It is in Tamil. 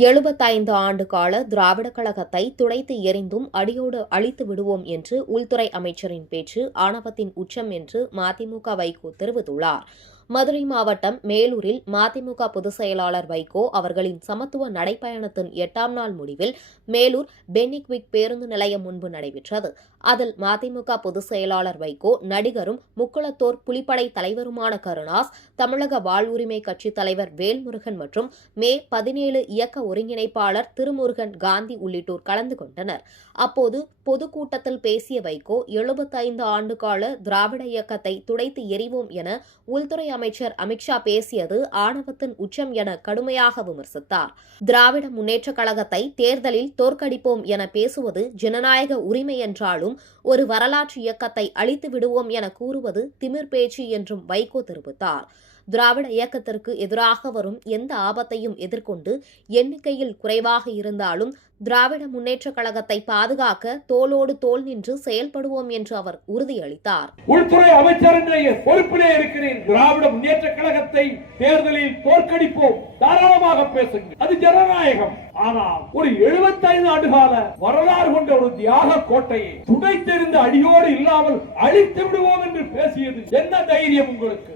75 ஆண்டு கால திராவிட கழகத்தை துடைத்து எறிந்தும் அடியோடு அழித்து விடுவோம் என்று உள்துறை அமைச்சரின் பேச்சு ஆணவத்தின் உச்சம் என்று மதிமுக வைகோ தெரிவித்துள்ளார். மதுரை மாவட்டம் மேலூரில் மதிமுக பொதுச் செயலாளர் வைகோ அவர்களின் சமத்துவ நடைப்பயணத்தின் 8ஆம் நாள் முடிவில் மேலூர் பென்னிக்விக் பேருந்து நிலையம் முன்பு நடைபெற்றது. அதில் மதிமுக பொதுச் செயலாளர் வைகோ, நடிகரும் முக்குளத்தோர் புலிப்படை தலைவருமான கருணாஸ், தமிழக வாழ்வுரிமை கட்சித் தலைவர் வேல்முருகன் மற்றும் மே 17 இயக்க ஒருங்கிணைப்பாளர் திருமுருகன் காந்தி உள்ளிட்டோர் கலந்து கொண்டனர். அப்போது பொதுக்கூட்டத்தில் பேசிய வைகோ, 75 ஆண்டுகால திராவிட இயக்கத்தை துடைத்து எறிவோம் என உள்துறை அமைச்சர் அமித்ஷா பேசியது ஆணவத்தின் உச்சம் என கடுமையாக விமர்சித்தார். திராவிட முன்னேற்றக் கழகத்தை தேர்தலில் தோற்கடிப்போம் என பேசுவது ஜனநாயக உரிமை என்றாலும் ஒரு வரலாற்று இயக்கத்தை அழித்து விடுவோம் என கூறுவது திமிர் பேச்சு என்றும் வைகோ தெரிவித்தார். திராவிட இயக்கத்திற்கு எதிராக வரும் எந்த ஆபத்தையும் எதிர்கொண்டு எண்ணிக்கையில் குறைவாக இருந்தாலும் திராவிட முன்னேற்றக் கழகத்தை பாதுகாக்க தோளோடு தோள் நின்று செயல்படுவோம் என்று அவர் உறுதியளித்தார். உள்துறை அமைச்சர் என்ற பொறுப்பிலே இருக்கிறேன். திராவிட முன்னேற்றக் கழகத்தை தேர்தலில் தோற்கடிப்போம், தாராளமாக பேசுங்கள், அது ஜனநாயகம். ஆனால் ஒரு 75 ஆண்டுகால வரலாறு கொண்ட ஒரு தியாக கோட்டையை துடைத்தெறிந்த அடியோடு இல்லாமல் அழித்து விடுவோம் என்று பேசியது என்ன தைரியம் உங்களுக்கு?